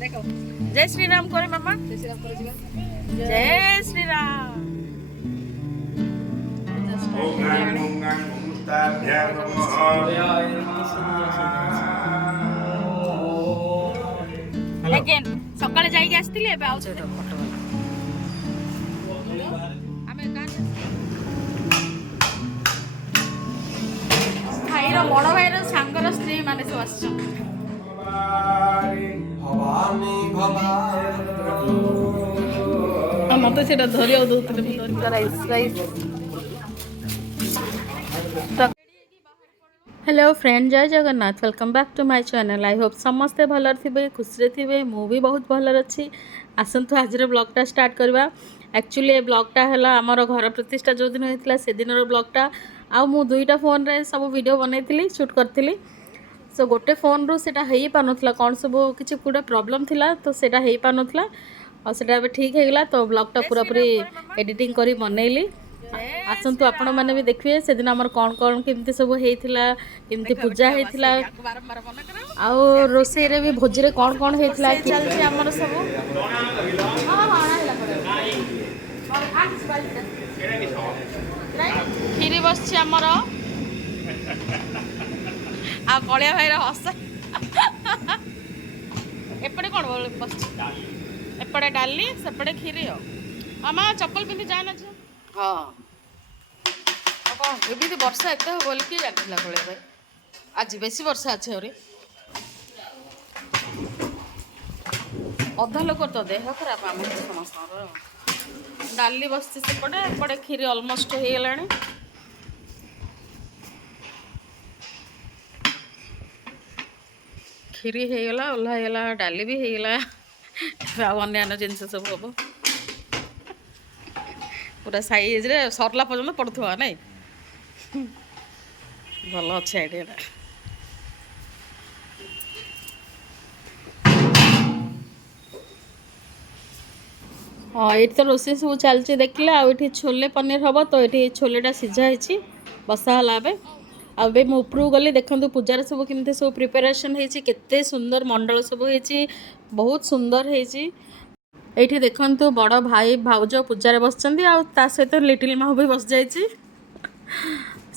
देखो जय श्री राम करे मामा जय श्री राम करे जय श्री राम अगेन सकाळे जाई आस्तिले एबे आउ फोटो आमे भाईर बड़ भाईर सांगर स्त्री माने सब आछन मत से धरिया hello friend Jai Jagannath welcome back to my channel I hope समस्ते भलर थे खुशी थे मु भी बहुत भलर अच्छी आसतु आज ब्लॉगटा स्टार्ट करवा एक्चुअली ये ब्लॉगटा है आमर घर प्रतिष्ठा जो दिन होता से दिन ब्लॉगटा आ मु दुईटा फोन रे सब वीडियो बनई शूट करी सो गोटे फोन रू से हो पानुला कौन सब किसी गोटे प्रोब्लेम थिला तो सेटा हो पानुला और सेटा ठीक हो गला तो ब्लॉगटा पूरा पूरी एडिटिंग करी बनैली आसतु आपण मैंने भी देखिए से दिन आमर कौन कौन केमती सब होता केमती पूजा होता आउ रोसे रे भी भोजी रे कौन कौन होता चलती आमर सब खीरी बस आमर आ कलिया भाई हस एपटे कौन बस एपटे डाली सेपटे खीरी हो मामा चप्पल पिंधि जाना हाँ कौन एमती वर्षा एत बोल किए जाता कलिया भाई आज बेसी वर्षा अच्छे अरे अधा लोक तो देह खराब आम समस्त डाली बसती सेपटे एपटे खीरी अलमोस्ट हो गला खीरी होगला ओह्लाइगला डाली भी होगला अन्य जिनस सब हम पूरा साइज रे सरला पर्यटन पड़ुवा नाई भल अच्छे आइडिया हाँ ये तो रोसे सब चलती देखिले आठी छोले पनीर हम तो ये छोलेटा सीझाई बसाला आबे मु उपरू गली देखंतु पूजार सब केमते सब प्रिपरेशन हेची केते सुंदर मंडल सब हेची बहुत सुंदर हेची एठी देखंतु बड़ भाई भाउज पूजार बसचंदी आ ता सहित लिटिल माहू भी बस जाईची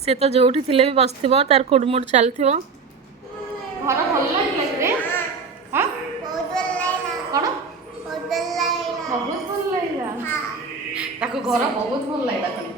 से तो जोठी थिले भी बसथिबो तार कुडमुड चलथिबो घर भल लागला रे हां बहुत भल लागला ताको घर बहुत भल लागला तने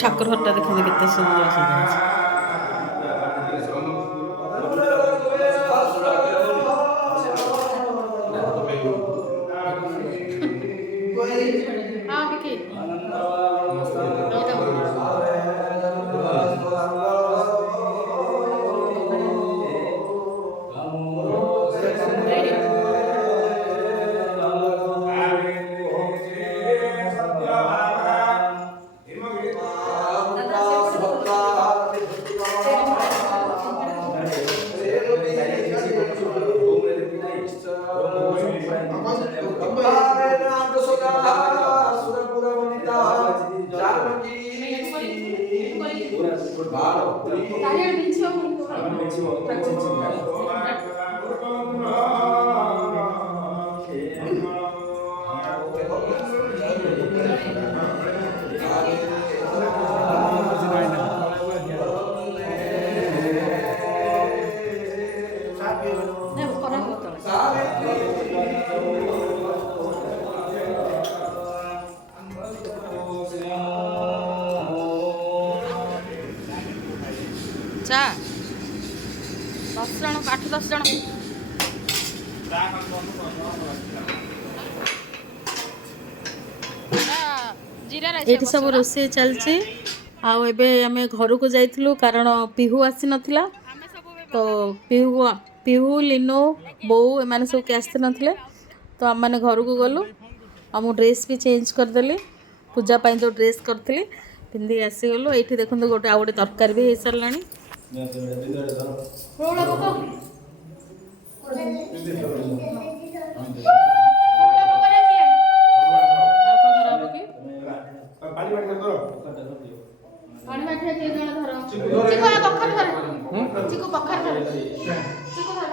ठाकुर घरटा देखते केते सुंदर चा 10 जन 8-10 जन ये सब रोसे चलची आम घर को जाइलु कारण पिहू आसी नथिला तो पिहू लिनो बो एम सब के आसते नथिले तो आम मैंने घर को गलु आ मु ड्रेस भी चेंज करदेली पूजा पाई जो ड्रेस करी पिंधि आसीगलु ये देखो गोटे आ गए तरकारी भी हो सारा पानी बैठे के जण धर चिको आ कखर धर चिको पखर धर चिको धर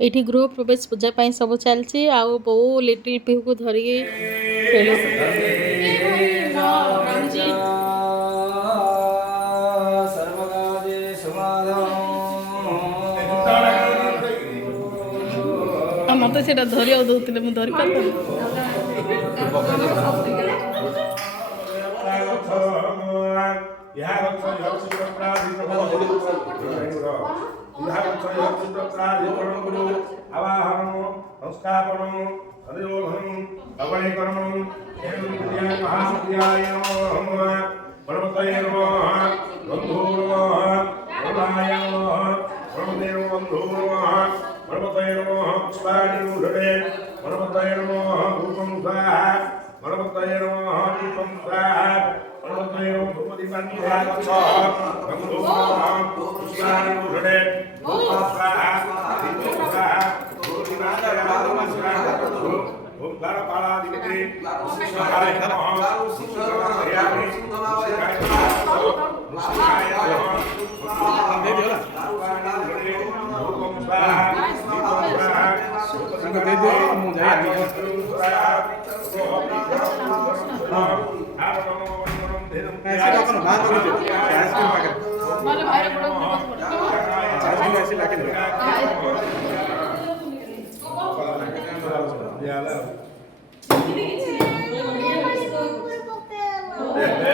एठी गृह प्रवेश पूजा पाई सब चलची आउ बो लिटिल पिहू को धरिए खेलो मत से धरिया दौले मुझे धरी पार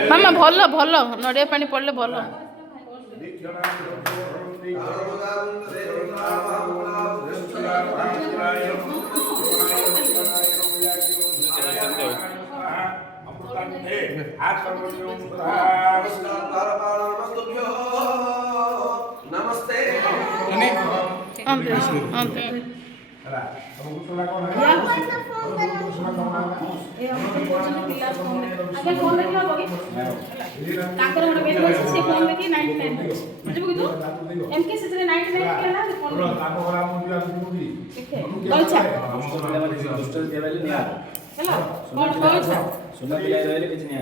मामा भल भल नड़िया पानी पड़े भल नमस्ते सुना पिलाई रहले किछ नै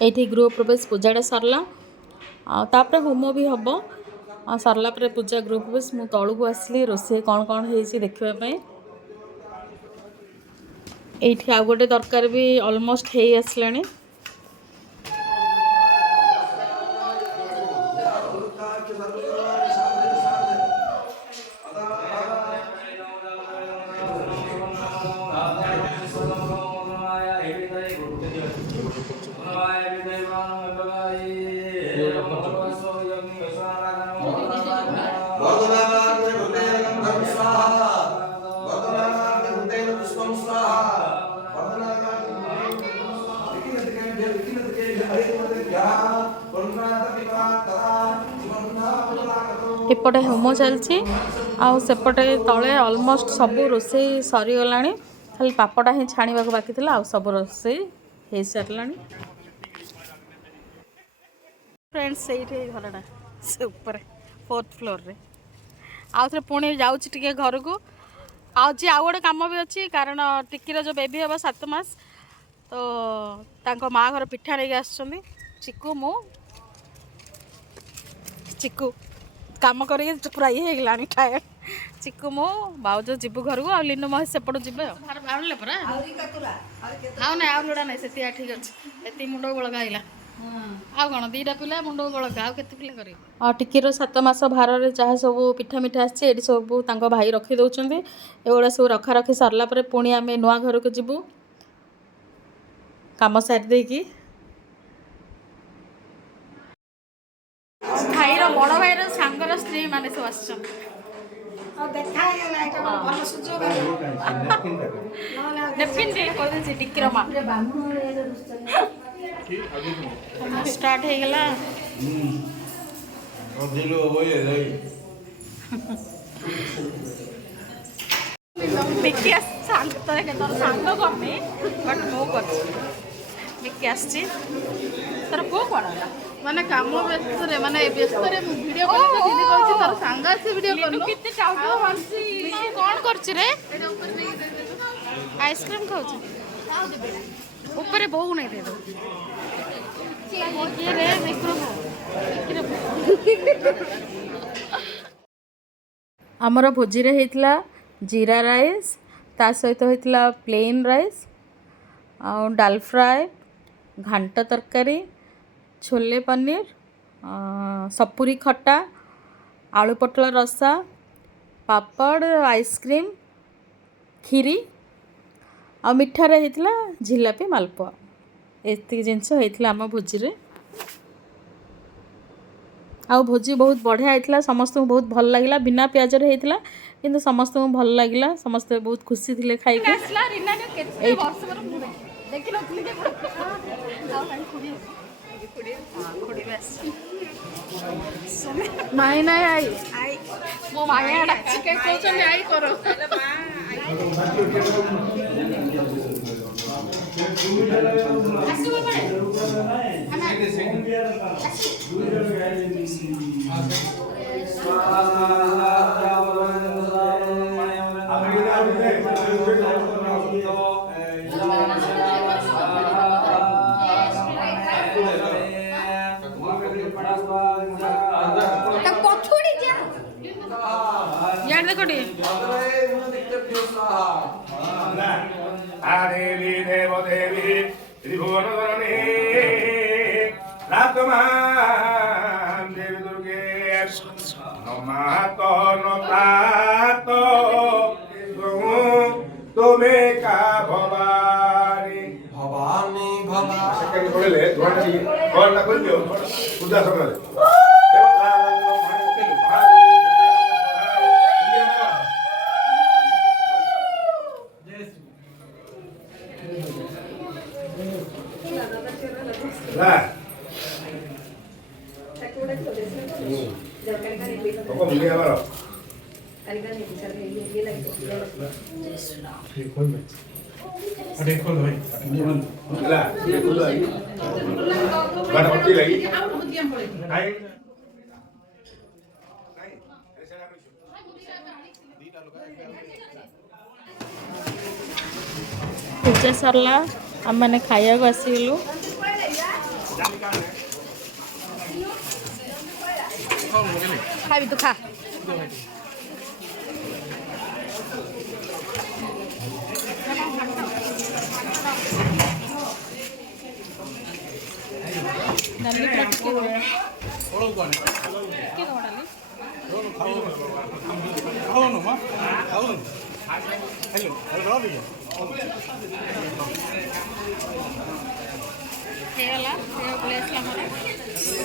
ये गृह प्रवेश पूजाटा सरला तापर होम भी हम सरला पूजा गृह प्रवेश मु तलू को आसली रोसे कौन कौन है देखापी ये आ गोटे दरकार भी ऑलमोस्ट हो आसला भगवान एपटे होम चलती सेपटे तले ऑलमोस्ट सब रोषेई सरीगलानी खाली पापड़ा ही छाणीबा बाकी था आ सब रोषेई हो सारानी फ्रेंड्स से घरटा से ऊपर 4th फ्लोर रे आउ थे पुणी जाऊँगी घर को आज आउ गोटे कम भी अच्छी कारण टिक्कीर जो बेबी हम 7 मास तो तांको माँ घर पिठा नहीं आसुँच चिकू मु चिकू काम कर पूरा ये होगा टायर्ड चिकू मो बाउज जीवु घर को लीनु महेश सेपट जी बाहर परा आउ ना आउ लोड़ा नहीं से ठीक अच्छे ये मुंड बड़का है आउ कौन 2टा पिला मुंड बड़का आउ केते पिला कर टिक्कीर 7 मास भार जहाँ सब पिठा मिठा आसी सब तांको भाई रखी दौरान एगुड़ा सब रखा रखी सरला पुणी आम नुआ घर को जीवु कम सारी देकी भाईर बड़ भाईर सांगर स्त्री माने सब आस टिक्कीर माँ स्टार्ट हो गला मिक्की सांग सांग करनी बट मो कर मिक्की आसी तर को कौन माने काम व्यस्त रे माने व्यस्त रे वीडियो कॉल तो दीदी कहछि तोर संगा से वीडियो कॉल कितने टाउट हंसी कौन करछि रे आइसक्रीम खाउछ ऊपर बहु नहीं दे दो ये रे आमर भोजी रे हेतला जीरा राइस ता सहित होइतला प्लेन राइस आ डाल फ्राए घांट तरकारी छोले पनीर सपुरी खट्टा आलू पटल रसा पापड़ आइसक्रीम खीरी आ मिठार होता जिलापी मालपुआ एति जिनस होता आम भोजी रे आ भोजी बहुत बढ़िया होता समस्त बहुत भल लगे बिना प्याज रे होता किंतु समस्त भल लगे समस्ते बहुत खुशी थे खाई माई नहीं आई मो माया के कहछन आई करो यार देखो डी आदेवी देव देवी त्रिभुवनधरणी नाथमान देवी दुर्गे नमातो नतातो तुम्हें का भवानी भवानी भवानी सेकंड थोड़े ले थोड़ा सी और ना कुछ जो पूजा समझ पूजा सरला आम मैंने खाया आसगलु खाबी तू खा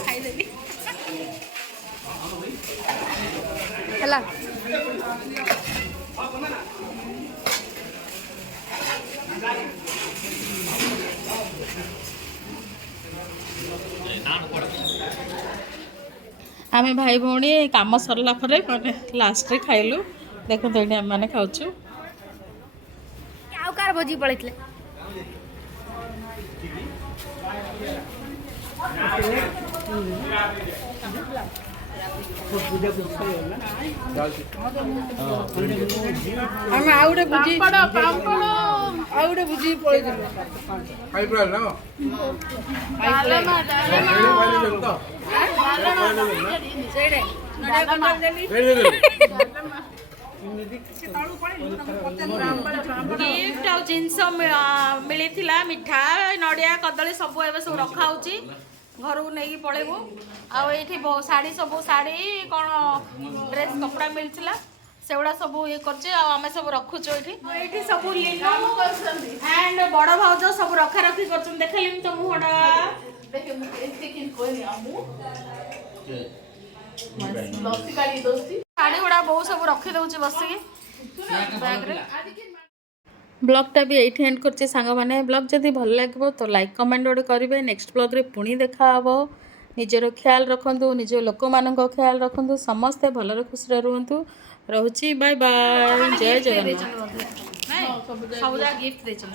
खाईदेवी हला आमे भाई भौणी काम सरला परे माने लास्ट रे खाइलु देखो तो हम माने खाउछु आउ कार भोजी पळैतले ଆମେ ଆଉ ଗୋଟେ ଭୋଜି ଆଉ ଗୋଟେ ଭୋଜି ପଳେଇଥିଲୁ ଖାଇ ପରା ନା ଡାଲମା ସେଇଟେ गिफ्ट आ जिनस मिली मिठा नड़िया कदली सब एवं सब रखा घर को नहीं पलैबू आठी शाढ़ी सब शाढ़ी कौन ड्रेस कपड़ा मिलता से गुड़ा सब ये करमे सब रखुचु ये सब एंड बड़ भाज सब रखा रखी कर देखली तो मुहटा शाढ़ी गुड़ा बहुत सब रखी दौर बसिकी ब्लॉगटा भी ये एंड करछे सांग माने ब्लॉग जदि भल लगे तो लाइक कमेंट गोटे करेंगे नेक्स्ट ब्लॉग रे पुणी देखा हे निजर ख्याल रखु निज लोक मान ख्याल रखु समस्ते भलरे खुशी रुहतु रोची बाय बाय जय जगन्नाथ सब गिफ्ट